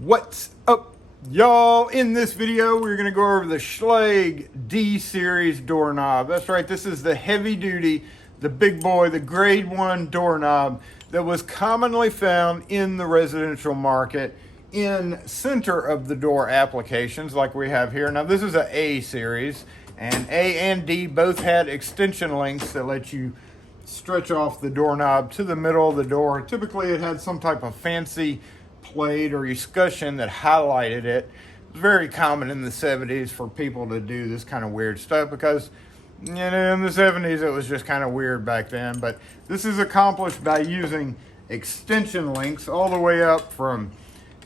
What's up, y'all? In this video, we're gonna go over the Schlage D Series doorknob. That's right, this is the heavy duty, the big boy, the grade 1 doorknob that was commonly found in the residential market in center of the door applications like we have here. Now this is a A series, and A and D both had extension links that let you stretch off the doorknob to the middle of the door. Typically it had some type of fancy plate or escutcheon that highlighted it. It was very common in the 70s for people to do this kind of weird stuff because, you know, in the 70s it was just kind of weird back then. But this is accomplished by using extension links all the way up from,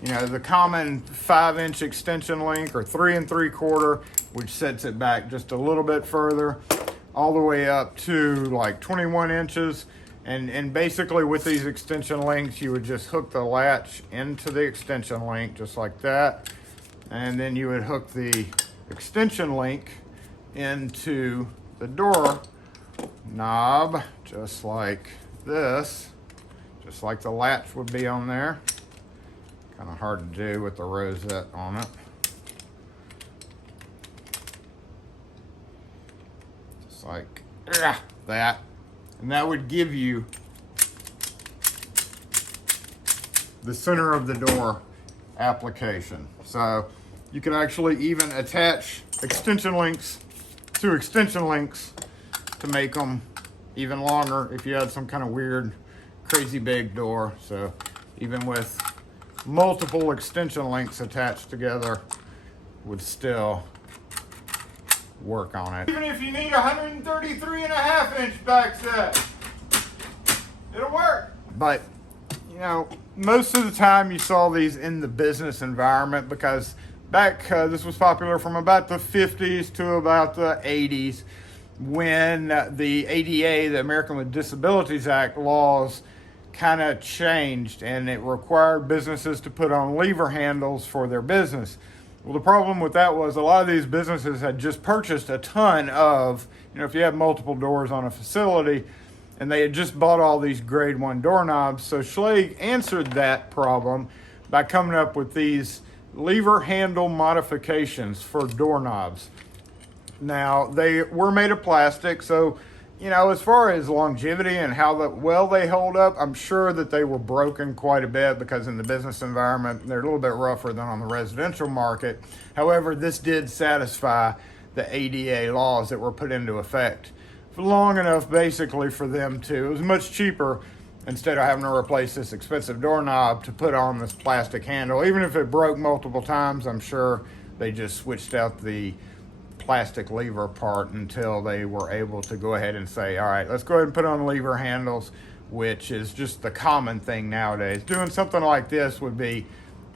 you know, the common 5-inch extension link or 3 3/4, which sets it back just a little bit further, all the way up to like 21 inches. And basically with these extension links, you would just hook the latch into the extension link just like that. And then you would hook the extension link into the door knob just like this, just like the latch would be on there. Kind of hard to do with the rosette on it. Just like that. And that would give you the center of the door application. So you can actually even attach extension links to extension links to make them even longer if you had some kind of weird, crazy big door. So even with multiple extension links attached together, would still work on it. Even if you need 133.5-inch back set, it'll work. But, you know, most of the time you saw these in the business environment because back, this was popular from about the 50s to about the 80s when the ADA, the American with Disabilities Act laws kind of changed and it required businesses to put on lever handles for their business. Well, the problem with that was a lot of these businesses had just purchased a ton of, you know, if you have multiple doors on a facility, and they had just bought all these grade 1 doorknobs. So Schlage answered that problem by coming up with these lever handle modifications for doorknobs. Now, they were made of plastic, so, you know, as far as longevity and how well they hold up, I'm sure that they were broken quite a bit because in the business environment, they're a little bit rougher than on the residential market. However, this did satisfy the ADA laws that were put into effect for long enough basically for them to, it was much cheaper instead of having to replace this expensive doorknob to put on this plastic handle. Even if it broke multiple times, I'm sure they just switched out the plastic lever part until they were able to go ahead and say, all right, let's go ahead and put on lever handles, which is just the common thing nowadays. Doing something like this would be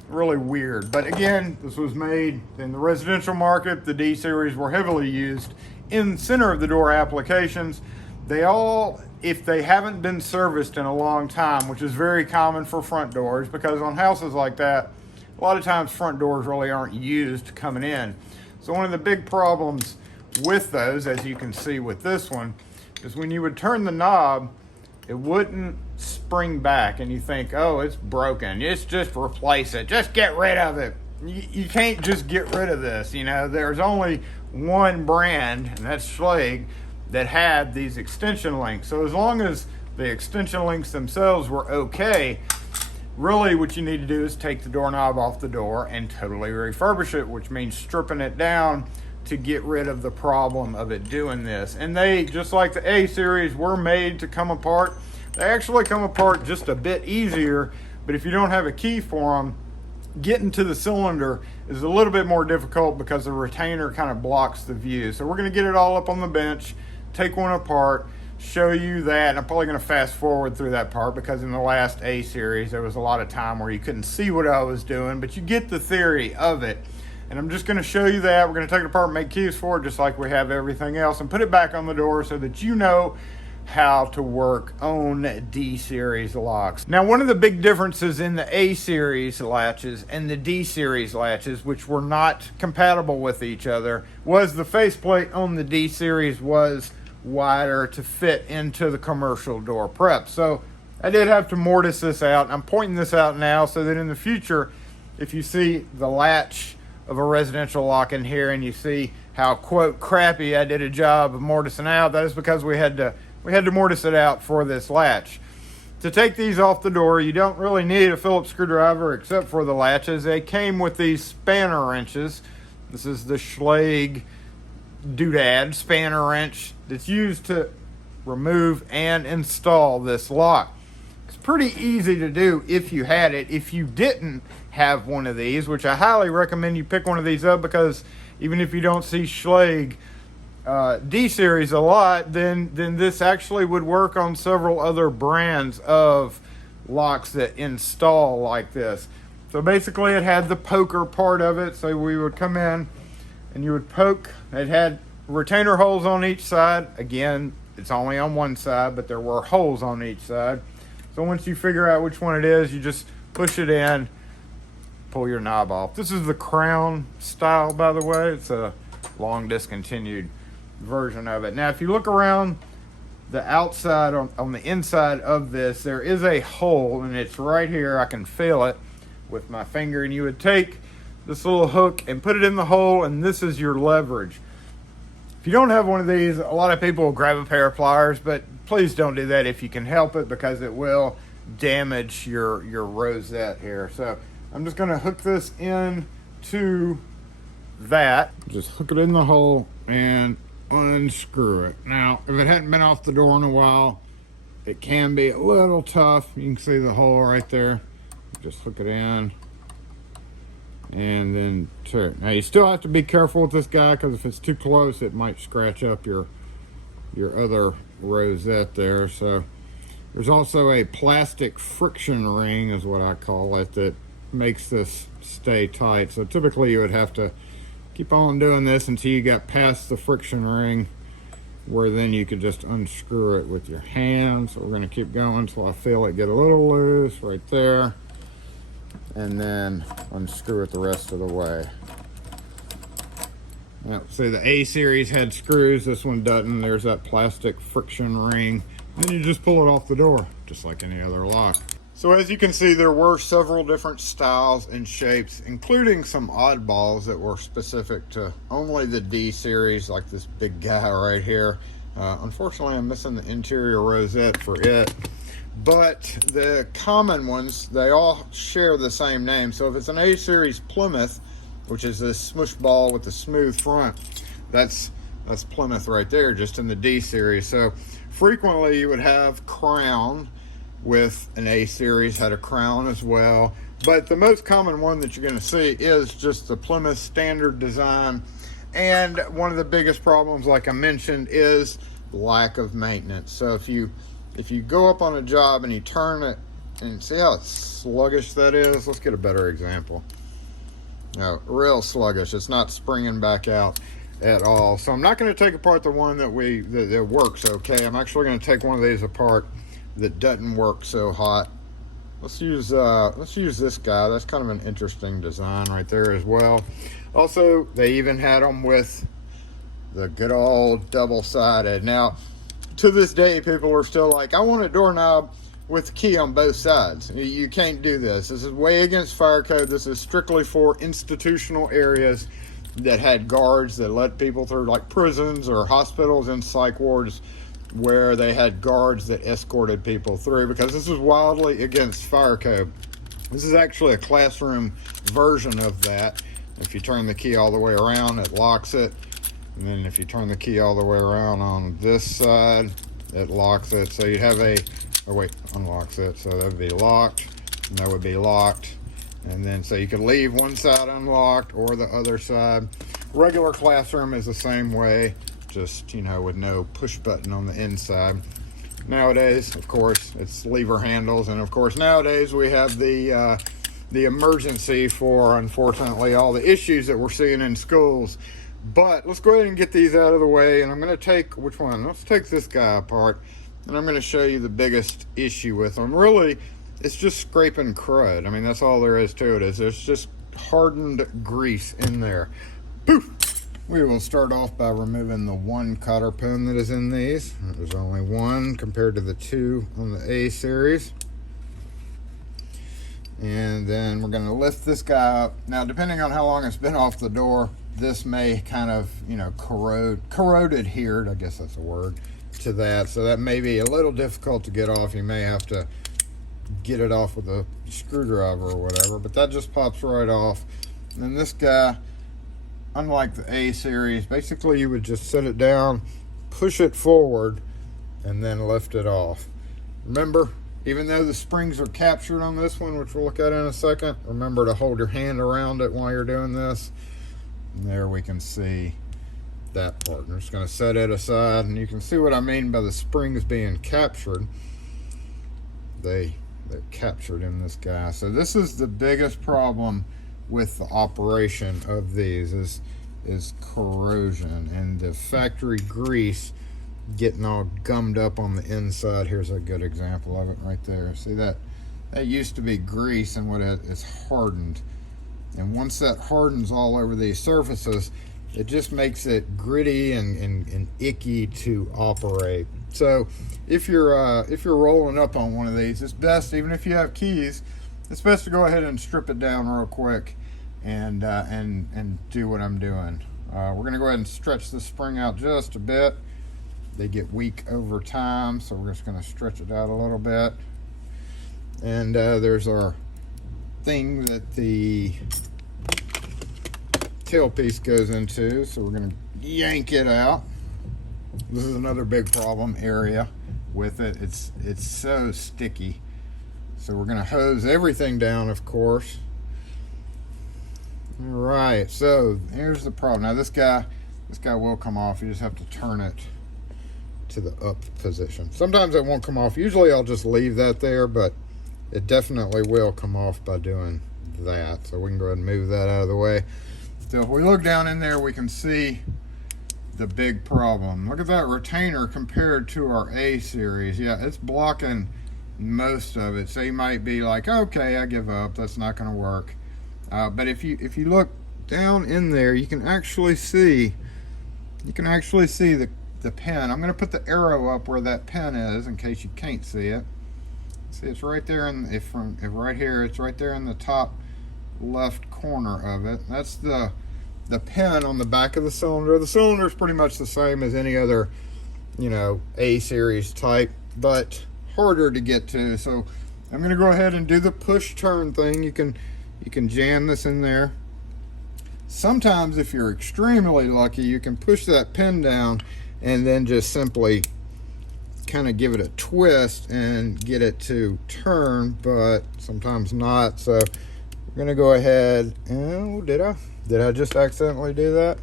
really weird. But again, this was made in the residential market. The D series were heavily used in center of the door applications. They all, if they haven't been serviced in a long time, which is very common for front doors, because on houses like that, a lot of times front doors really aren't used coming in. So one of the big problems with those, as you can see with this one, is when you would turn the knob, it wouldn't spring back and you think, oh, it's broken. Just replace it. Just get rid of it. You can't just get rid of this. You know, there's only one brand, and that's Schlage, that had these extension links. So as long as the extension links themselves were okay, really what you need to do is take the doorknob off the door and totally refurbish it, which means stripping it down to get rid of the problem of it doing this. And they, just like the A series, were made to come apart. They actually come apart just a bit easier, but if you don't have a key for them, getting to the cylinder is a little bit more difficult because the retainer kind of blocks the view. So we're going to get it all up on the bench, take one apart, show you that. I'm probably going to fast forward through that part because in the last A series there was a lot of time where you couldn't see what I was doing, but you get the theory of it. And I'm just going to show you that. We're going to take it apart and make keys for it just like we have everything else and put it back on the door so that you know how to work on D series locks. Now, one of the big differences in the A series latches and the D series latches, which were not compatible with each other, was the faceplate on the D series was wider to fit into the commercial door prep. So I did have to mortise this out. I'm pointing this out now so that in the future, if you see the latch of a residential lock in here and you see how, quote, crappy I did a job of mortising out, that is because we had to mortise it out for this latch. To take these off the door, you don't really need a Phillips screwdriver except for the latches. They came with these spanner wrenches. This is the Schlage doodad spanner wrench that's used to remove and install this lock. It's pretty easy to do if you had it. If you didn't have one of these, which I highly recommend you pick one of these up, because even if you don't see Schlage D Series a lot, then this actually would work on several other brands of locks that install like this. So basically it had the poker part of it, so we would come in and you would poke. It had retainer holes on each side. Again, it's only on one side, but there were holes on each side. So once you figure out which one it is, you just push it in, pull your knob off. This is the crown style, by the way. It's a long discontinued version of it. Now, if you look around the outside, on the inside of this, there is a hole, and it's right here. I can feel it with my finger, and you would take this little hook and put it in the hole, and this is your leverage. If you don't have one of these, a lot of people will grab a pair of pliers, but please don't do that if you can help it, because it will damage your rosette here. So I'm just going to hook this in to that. Just hook it in the hole and unscrew it. Now, if it hadn't been off the door in a while, it can be a little tough. You can see the hole right there. Just hook it in and then turn. Now, you still have to be careful with this guy, because if it's too close, it might scratch up your other rosette there. So there's also a plastic friction ring, is what I call it, that makes this stay tight. So typically you would have to keep on doing this until you got past the friction ring, where then you could just unscrew it with your hand. So we're going to keep going until I feel it get a little loose right there, and then unscrew it the rest of the way. Now, see, the A series had screws, this one doesn't. There's that plastic friction ring. Then you just pull it off the door, just like any other lock. So as you can see, there were several different styles and shapes, including some oddballs that were specific to only the D series, like this big guy right here. Unfortunately, I'm missing the interior rosette for it. But the common ones, they all share the same name. So if it's an A series Plymouth, which is this smush ball with the smooth front, that's Plymouth right there, just in the D series. So frequently you would have crown with an A series, had a crown as well. But the most common one that you're going to see is just the Plymouth standard design. And one of the biggest problems, like I mentioned, is lack of maintenance. So if you go up on a job and you turn it, and see how sluggish that is? Let's get a better example. No, real sluggish. It's not springing back out at all. So I'm not going to take apart the one that works okay. I'm actually going to take one of these apart that doesn't work so hot. Let's use this guy. That's kind of an interesting design right there as well. Also, they even had them with the good old double-sided. Now, to this day, people are still like, I want a doorknob with the key on both sides. You can't do this. This is way against fire code. This is strictly for institutional areas that had guards that let people through, like prisons or hospitals and psych wards, where they had guards that escorted people through, because this is wildly against fire code. This is actually a classroom version of that. If you turn the key all the way around, it locks it. And then if you turn the key all the way around on this side, it locks it. So you have unlocks it. So that would be locked, and that would be locked. And then so you could leave one side unlocked or the other side. Regular classroom is the same way, just, with no push button on the inside. Nowadays, of course, it's lever handles, and of course nowadays we have the emergency for, unfortunately, all the issues that we're seeing in schools. But let's go ahead and get these out of the way, and I'm going to take, which one? Let's take this guy apart, and I'm going to show you the biggest issue with them. Really, it's just scraping crud. I mean, that's all there is to it. There's just hardened grease in there. Poof! We will start off by removing the one cotter pin that is in these. There's only one compared to the two on the A series. And then we're gonna lift this guy up. Now, depending on how long it's been off the door, this may kind of, you know, adhered, I guess that's a word, to that. So that may be a little difficult to get off. You may have to get it off with a screwdriver or whatever, but that just pops right off. And then this guy, unlike the A series, basically you would just set it down, push it forward, and then lift it off. Remember, even though the springs are captured on this one, which we'll look at in a second, remember to hold your hand around it while you're doing this. And there we can see that part. I'm just going to set it aside, and you can see what I mean by the springs being captured. They're captured in this guy. So this is the biggest problem with the operation of these is corrosion and the factory grease getting all gummed up on the inside. Here's a good example of it right there. See that used to be grease, and what it is hardened. And once that hardens all over these surfaces, it just makes it gritty and icky to operate. So if you're rolling up on one of these, it's best, even if you have keys, it's best to go ahead and strip it down real quick and do what I'm doing. We're gonna go ahead and stretch the spring out just a bit. They get weak over time, so we're just going to stretch it out a little bit. And there's our thing that the tailpiece goes into, so we're going to yank it out. This is another big problem area with it. It's so sticky, so we're going to hose everything down, of course. All right, so here's the problem. Now this guy will come off. You just have to turn it to the up position. Sometimes it won't come off. Usually I'll just leave that there, but it definitely will come off by doing that. So we can go ahead and move that out of the way. So if we look down in there, we can see the big problem. Look at that retainer compared to our A series. Yeah, it's blocking most of it. So you might be like, okay, I give up. That's not going to work. But if you look down in there, you can actually see the pin. I'm going to put the arrow up where that pin is in case you can't see it. See, it's right there right here, it's right there in the top left corner of it. That's the pin on the back of the cylinder. The cylinder is pretty much the same as any other, you know, A series type, but harder to get to. So I'm going to go ahead and do the push turn thing. You can jam this in there. Sometimes if you're extremely lucky, you can push that pin down and then just simply kind of give it a twist and get it to turn, but sometimes not. So we're gonna go ahead. Oh, did I just accidentally do that?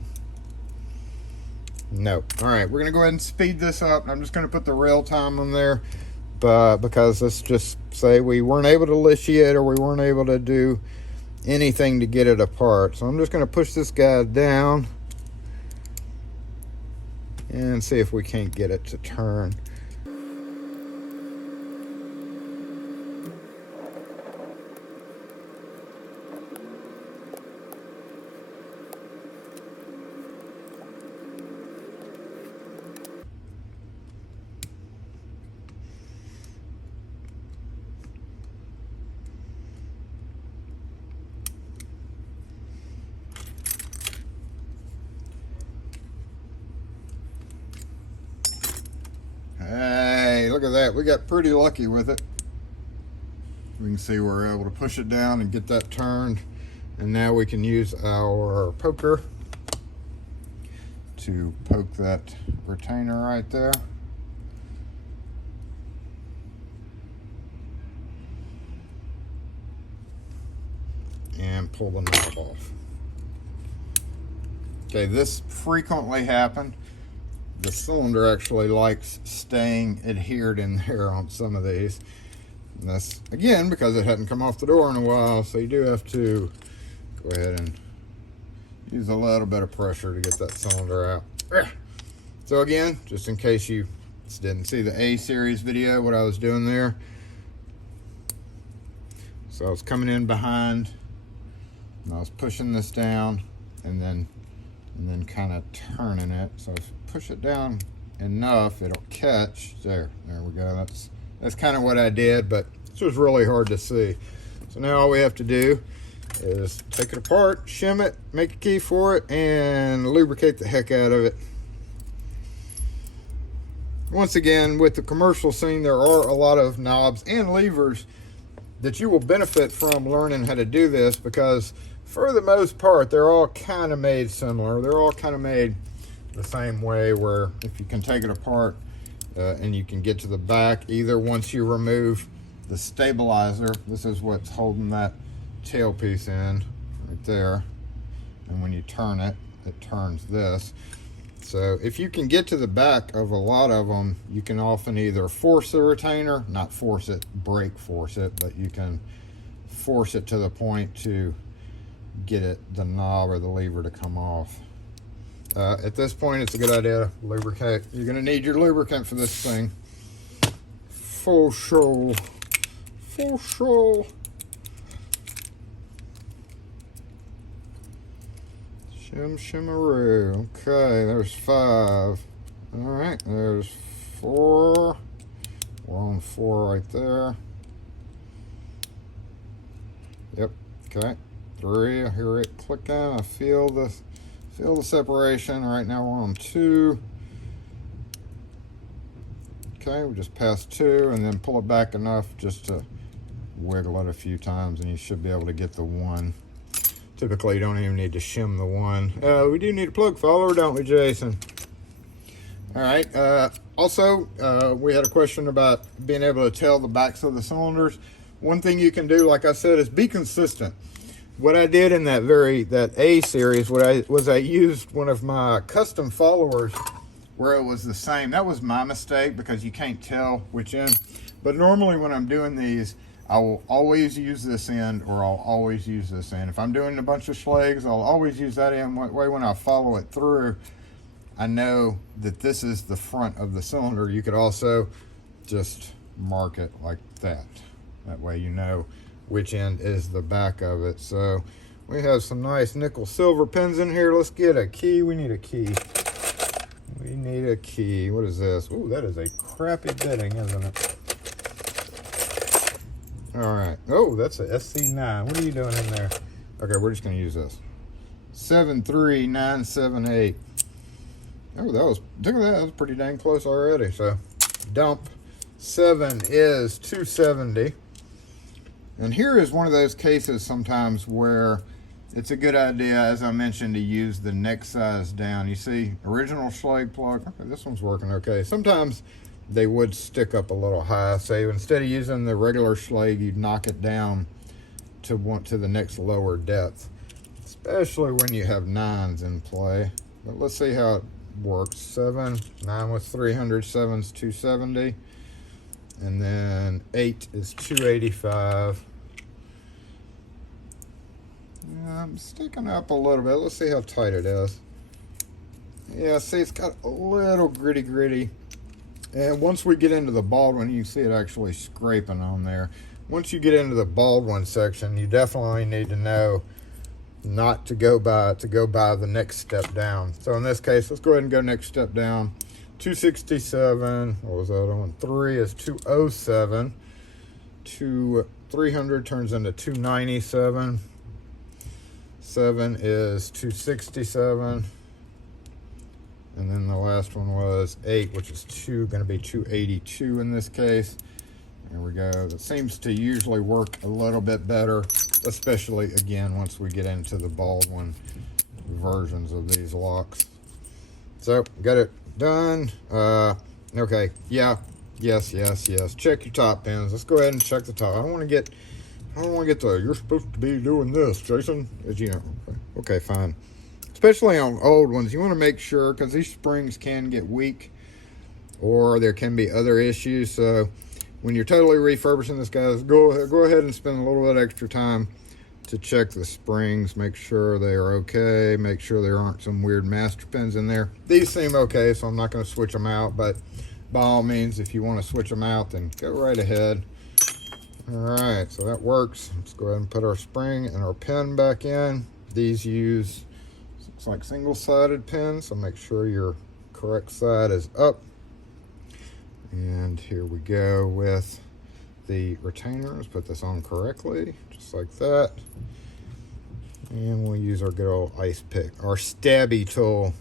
No. All right, we're gonna go ahead and speed this up. I'm just gonna put the rail time on there, but because let's just say we weren't able to lithiate or we weren't able to do anything to get it apart. So I'm just gonna push this guy down and see if we can't get it to turn. Hey, look at that. We got pretty lucky with it. We can see we're able to push it down and get that turned. And now we can use our poker to poke that retainer right there. And pull the knob off. Okay, this frequently happens. The cylinder actually likes staying adhered in there on some of these. And that's, again, because it hadn't come off the door in a while, so you do have to go ahead and use a little bit of pressure to get that cylinder out. So again, just in case you didn't see the A series video, what I was doing there. So I was coming in behind, and I was pushing this down, and then kind of turning it. So if you push it down enough, it'll catch. There we go. That's kind of what I did, but this was really hard to see. So now all we have to do is take it apart, shim it, make a key for it, and lubricate the heck out of it. Once again, with the commercial scene, there are a lot of knobs and levers that you will benefit from learning how to do this, because for the most part, they're all kind of made similar. They're all kind of made the same way, where if you can take it apart and you can get to the back, either once you remove the stabilizer, this is what's holding that tailpiece in right there, and when you turn it, it turns this. So if you can get to the back of a lot of them, you can often either force the retainer, not force it, brake force it, but you can force it to the point to get it, the knob or the lever, to come off. At this point, it's a good idea to lubricate. You're gonna need your lubricant for this thing. For sure. For sure. Shim shimmaroo. Okay, there's 5. All right, there's 4. We're on 4 right there. Yep. Okay. 3. I hear it clicking. I feel the separation. Right now we're on 2. Okay, we just passed 2, and then pull it back enough just to wiggle it a few times, and you should be able to get the 1. Typically, you don't even need to shim the 1. We do need a plug follower, don't we, Jason? All right. Also, we had a question about being able to tell the backs of the cylinders. One thing you can do, like I said, is be consistent. What I did in that A series, I used one of my custom followers where it was the same. That was my mistake, because you can't tell which end. But normally when I'm doing these, I will always use this end, or I'll always use this end. If I'm doing a bunch of Schlages, I'll always use that end. That way when I follow it through, I know that this is the front of the cylinder. You could also just mark it like that. That way you know which end is the back of it. So we have some nice nickel silver pins in here. Let's get a key. We need a key. We need a key. What is this? Ooh, that is a crappy bitting, isn't it? All right. Oh, that's a SC9. What are you doing in there? Okay, we're just going to use this. 73978. Oh, look at that. That was pretty dang close already. So, dump 7 is 270. And here is one of those cases sometimes where it's a good idea, as I mentioned, to use the neck size down. You see, original Schlage plug. Okay, this one's working okay. Sometimes they would stick up a little high. So instead of using the regular Schlage, you'd knock it down to the next lower depth, especially when you have 9s in play. But let's see how it works. 7, 9 was 300, 7's 270, and then 8 is 285. Yeah, I'm sticking up a little bit. Let's see how tight it is. Yeah, see, it's got a little gritty. And once we get into the bald one, you can see it actually scraping on there. Once you get into the bald one section, you definitely need to know not to go by the next step down. So in this case, let's go ahead and go next step down. 267, what was that on? 3 is 207. 300 turns into 297. 7 is 267. And then the last one was 8, which is going to be 282 in this case. There we go. That seems to usually work a little bit better, especially, again, once we get into the bald one versions of these locks. So, got it done. Okay, yeah, yes. Check your top pins. Let's go ahead and check the top. I don't want to get the, you're supposed to be doing this, Jason. As you know, okay, fine. Especially on old ones, you want to make sure, because these springs can get weak, or there can be other issues. So when you're totally refurbishing this, guys, go ahead and spend a little bit extra time to check the springs, make sure they are okay, make sure there aren't some weird master pins in there. These seem okay, so I'm not going to switch them out, but by all means, if you want to switch them out, then go right ahead. All right, so that works. Let's go ahead and put our spring and our pin back in. These use, looks like single-sided pins, so make sure your correct side is up. And here we go with the retainer. Let's put this on correctly. just like that. And we'll use our good old ice pick, our stabby tool,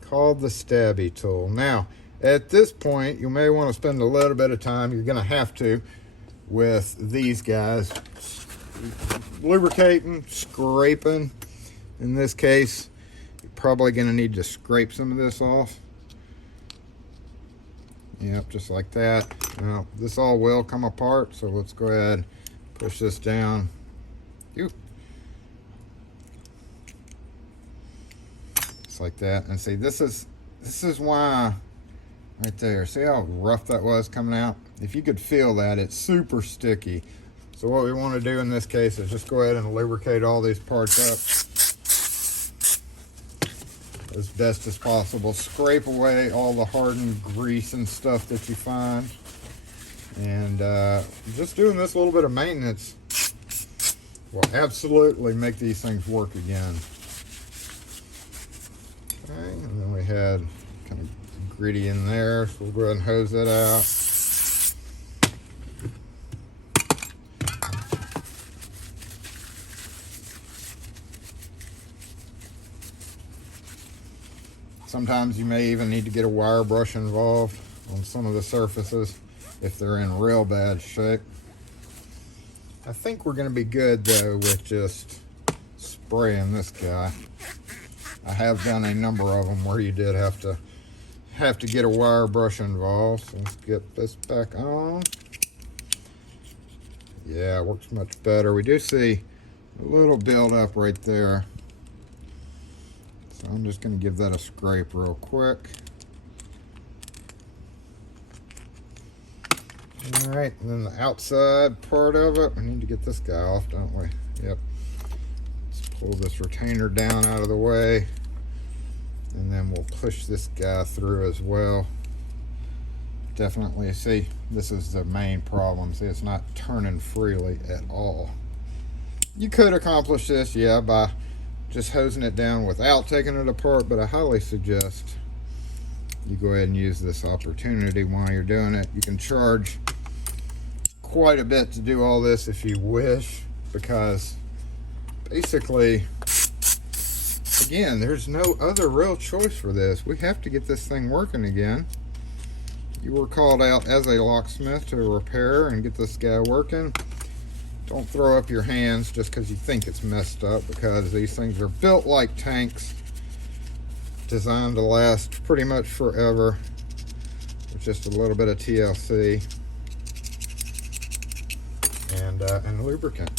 called the stabby tool. Now, at this point, you may want to spend a little bit of time, you're going to have to, with these guys, lubricating, scraping. In this case, you're probably going to need to scrape some of this off. Yep, just like that. Now, this all will come apart, so let's go ahead and push this down. Just like that. And see, this is why, right there, see how rough that was coming out? If you could feel that, it's super sticky. So what we want to do in this case is just go ahead and lubricate all these parts up as best as possible. Scrape away all the hardened grease and stuff that you find. And just doing this little bit of maintenance will absolutely make these things work again. Okay, and then we had kind of gritty in there, so we'll go ahead and hose that out. Sometimes you may even need to get a wire brush involved on some of the surfaces if they're in real bad shape. I think we're going to be good though with just spraying this guy. I have done a number of them where you did have to get a wire brush involved. So let's get this back on. Yeah, it works much better. We do see a little buildup right there. So I'm just going to give that a scrape real quick. All right, and then the outside part of it, we need to get this guy off, don't we? Yep. Let's pull this retainer down out of the way, and then we'll push this guy through as well. Definitely, see, this is the main problem. See, it's not turning freely at all. You could accomplish this, yeah, by just hosing it down without taking it apart, but I highly suggest you go ahead and use this opportunity while you're doing it. You can charge quite a bit to do all this if you wish, because basically, again, there's no other real choice for this. We have to get this thing working again. You were called out as a locksmith to repair and get this guy working. Don't throw up your hands just because you think it's messed up, because these things are built like tanks, designed to last pretty much forever with just a little bit of TLC and lubricant.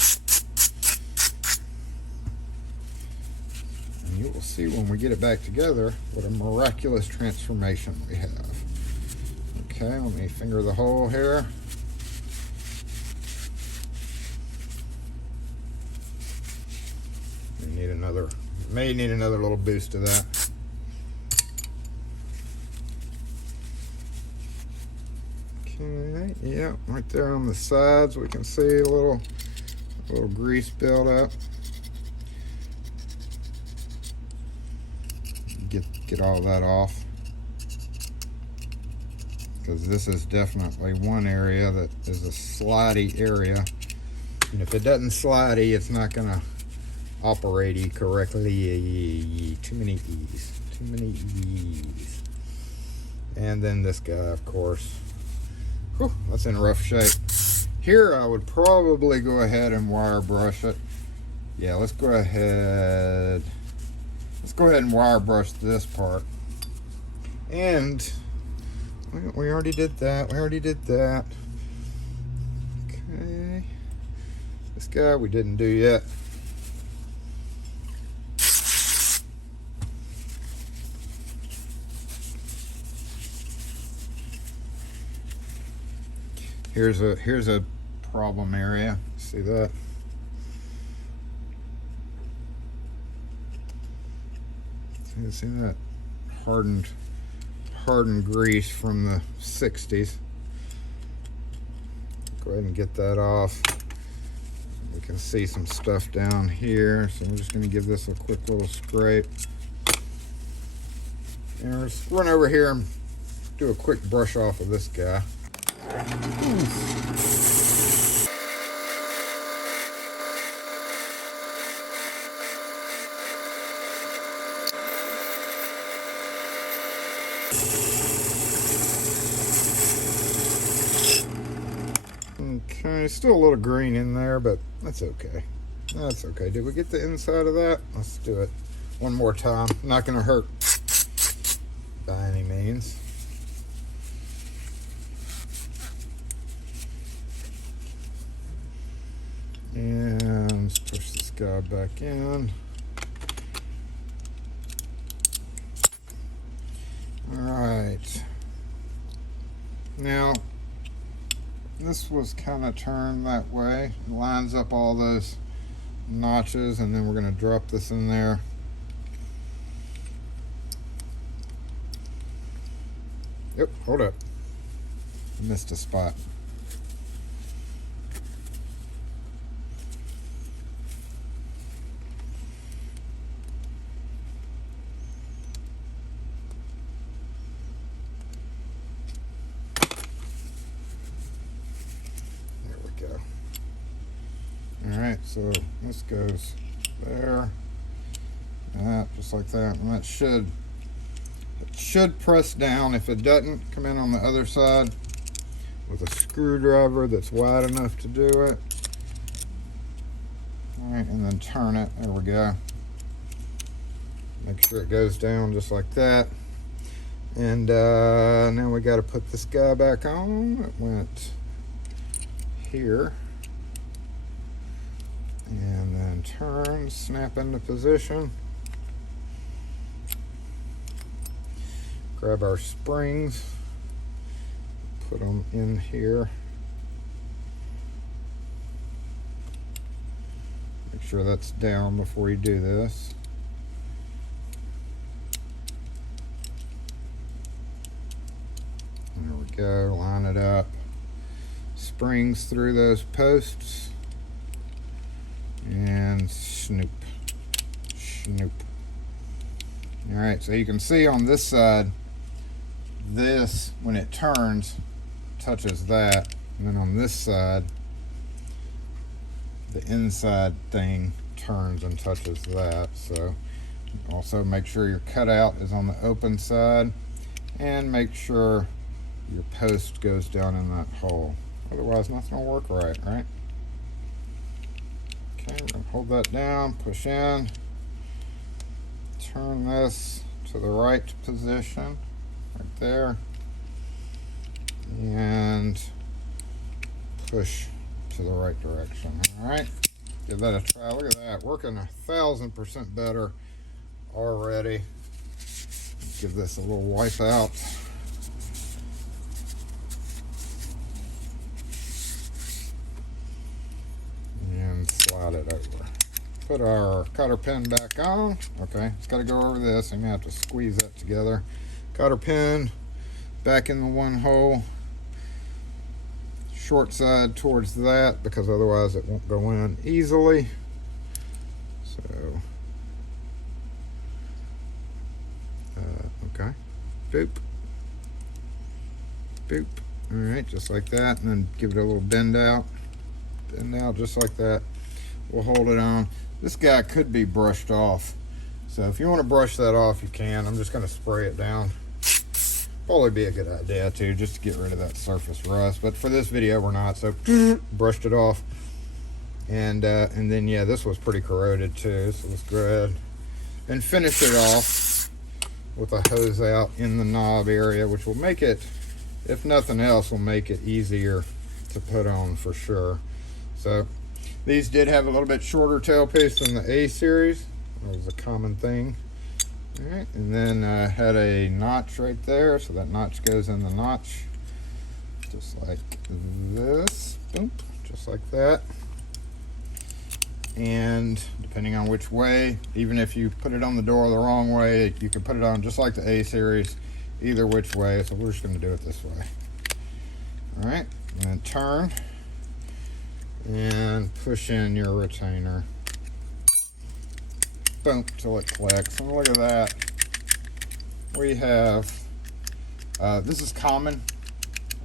And you will see when we get it back together what a miraculous transformation we have. Okay, let me finger the hole here. May need another little boost to that. Okay, yeah, right there on the sides we can see a little grease build up. Get all that off, because this is definitely one area that is a slidey area, and if it doesn't slidey, it's not gonna operate correctly. Too many E's. And then this guy, of course. Whew, that's in rough shape. Here I would probably go ahead and wire brush it. Yeah, let's go ahead and wire brush this part. And we already did that. Okay. This guy we didn't do yet. Here's a problem area. See that? See that hardened grease from the 60s. Go ahead and get that off. We can see some stuff down here, so I'm just going to give this a quick little scrape. And let's run over here and do a quick brush off of this guy. Okay, still a little green in there, but that's okay. That's okay. Did we get the inside of that? Let's do it one more time. Not gonna hurt by any means. And let's push this guy back in. All right. Now, this was kind of turned that way. It lines up all those notches, and then we're going to drop this in there. Yep, hold up. Missed a spot. Alright, so this goes there, that, just like that, and that should press down. If it doesn't, come in on the other side with a screwdriver that's wide enough to do it. Alright, and then turn it, there we go. Make sure it goes down just like that. And now we got to put this guy back on. It went here. And then turn, snap into position. Grab our springs, put them in here. Make sure that's down before you do this. There we go, line it up. Springs through those posts. And snoop. All right, so you can see on this side, this, when it turns, touches that. And then on this side, the inside thing turns and touches that. So also make sure your cutout is on the open side, and make sure your post goes down in that hole. Otherwise, nothing will work right, right? Okay, we're going to hold that down, push in, turn this to the right position, right there, and push to the right direction. All right, give that a try. Look at that, working 1000% better already. Give this a little wipe out. Slide it over. Put our cotter pin back on. Okay, it's got to go over this. I'm gonna have to squeeze that together. Cotter pin back in the one hole. Short side towards that, because otherwise it won't go in easily. So, okay, boop, boop. All right, just like that, and then give it a little bend out just like that. We'll hold it on. This guy could be brushed off, so if you want to brush that off, you can. I'm just going to spray it down. Probably be a good idea too, just to get rid of that surface rust, but for this video we're not, so brushed it off. And then yeah, this was pretty corroded too, so let's go ahead and finish it off with a hose out in the knob area, which will make it, if nothing else, will make it easier to put on for sure. So these did have a little bit shorter tailpiece than the A series. That was a common thing. All right, and then had a notch right there, so that notch goes in the notch, just like this. Boom, just like that. And depending on which way, even if you put it on the door the wrong way, you can put it on just like the A series, either which way. So we're just going to do it this way. All right, and then turn and push in your retainer. Boom, till it clicks. And look at that. We have, this is common.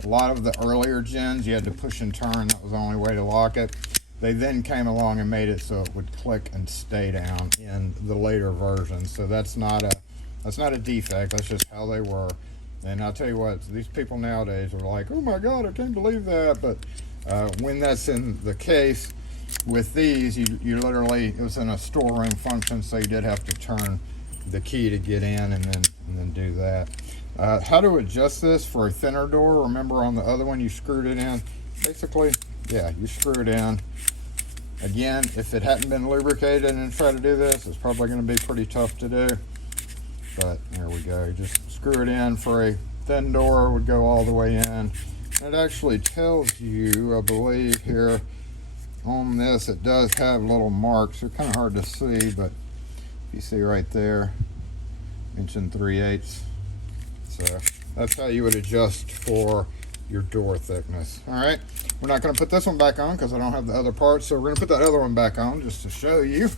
A lot of the earlier gens, you had to push and turn. That was the only way to lock it. They then came along and made it so it would click and stay down in the later versions. So that's not a defect. That's just how they were. And I'll tell you what, these people nowadays are like, oh my God, I can't believe that. But when that's in the case with these, you literally, it was in a storeroom function, so you did have to turn the key to get in and then do that. How to adjust this for a thinner door? Remember on the other one you screwed it in? Basically, yeah, you screw it in. Again, if it hadn't been lubricated and try to do this, it's probably going to be pretty tough to do. But there we go. You just screw it in for a thin door, would go all the way in. It actually tells you, I believe, here on this, it does have little marks. They're kind of hard to see, but you see right there, 1 3/8. So that's how you would adjust for your door thickness. All right, we're not going to put this one back on because I don't have the other parts, so we're going to put that other one back on just to show you.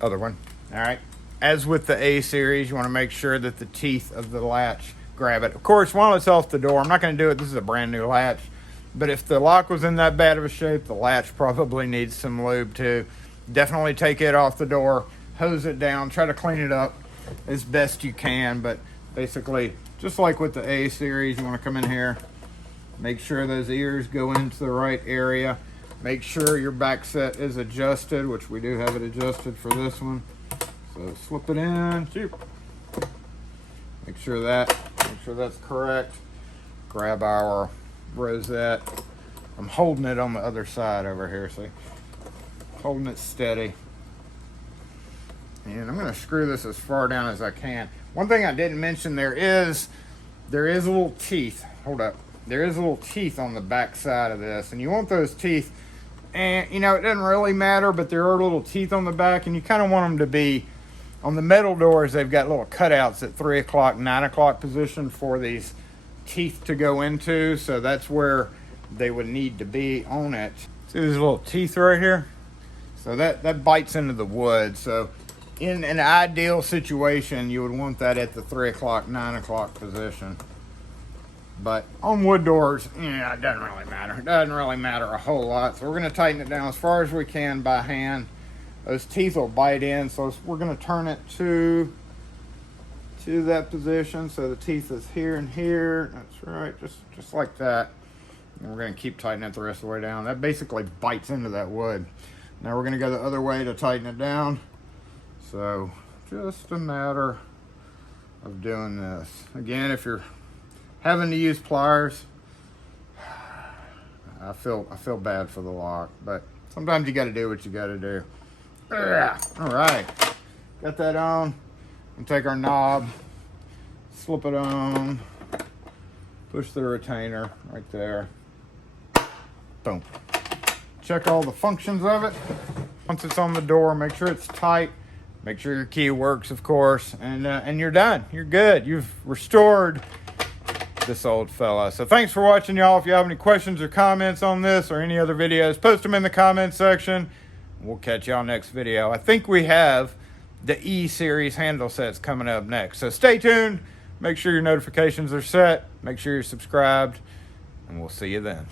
Other one. All right. As with the A series, you want to make sure that the teeth of the latch grab it. Of course, while it's off the door, I'm not going to do it. This is a brand new latch. But if the lock was in that bad of a shape, the latch probably needs some lube too. Definitely take it off the door, hose it down, try to clean it up as best you can. But basically, just like with the A series, you want to come in here, make sure those ears go into the right area. Make sure your back set is adjusted, which we do have it adjusted for this one. So slip it in, make sure that's correct. Grab our rosette. I'm holding it on the other side over here, see? Holding it steady. And I'm gonna screw this as far down as I can. One thing I didn't mention, there is little teeth. Hold up. There is little teeth on the back side of this, and you want those teeth, and you know, it doesn't really matter, but there are little teeth on the back, and you kind of want them to be on the metal doors. They've got little cutouts at 3 o'clock, 9 o'clock position for these teeth to go into. So that's where they would need to be on it. See these little teeth right here? So that bites into the wood. So in an ideal situation, you would want that at the 3 o'clock, 9 o'clock position. But on wood doors, yeah, it doesn't really matter. It doesn't really matter a whole lot. So we're going to tighten it down as far as we can by hand. Those teeth will bite in, so we're going to turn it to that position. So the teeth is here and here. That's right, just like that. And we're going to keep tightening it the rest of the way down. That basically bites into that wood. Now we're going to go the other way to tighten it down. So just a matter of doing this. Again, if you're having to use pliers, I feel bad for the lock, but sometimes you got to do what you got to do. All right, got that on. And take our knob, slip it on, push the retainer right there. Boom. Check all the functions of it. Once it's on the door, make sure it's tight. Make sure your key works, of course, and you're done. You're good. You've restored this old fella. So thanks for watching, y'all. If you have any questions or comments on this or any other videos, post them in the comment section. We'll catch y'all next video. I think we have the E series handle sets coming up next. So stay tuned. Make sure your notifications are set. Make sure you're subscribed, and we'll see you then.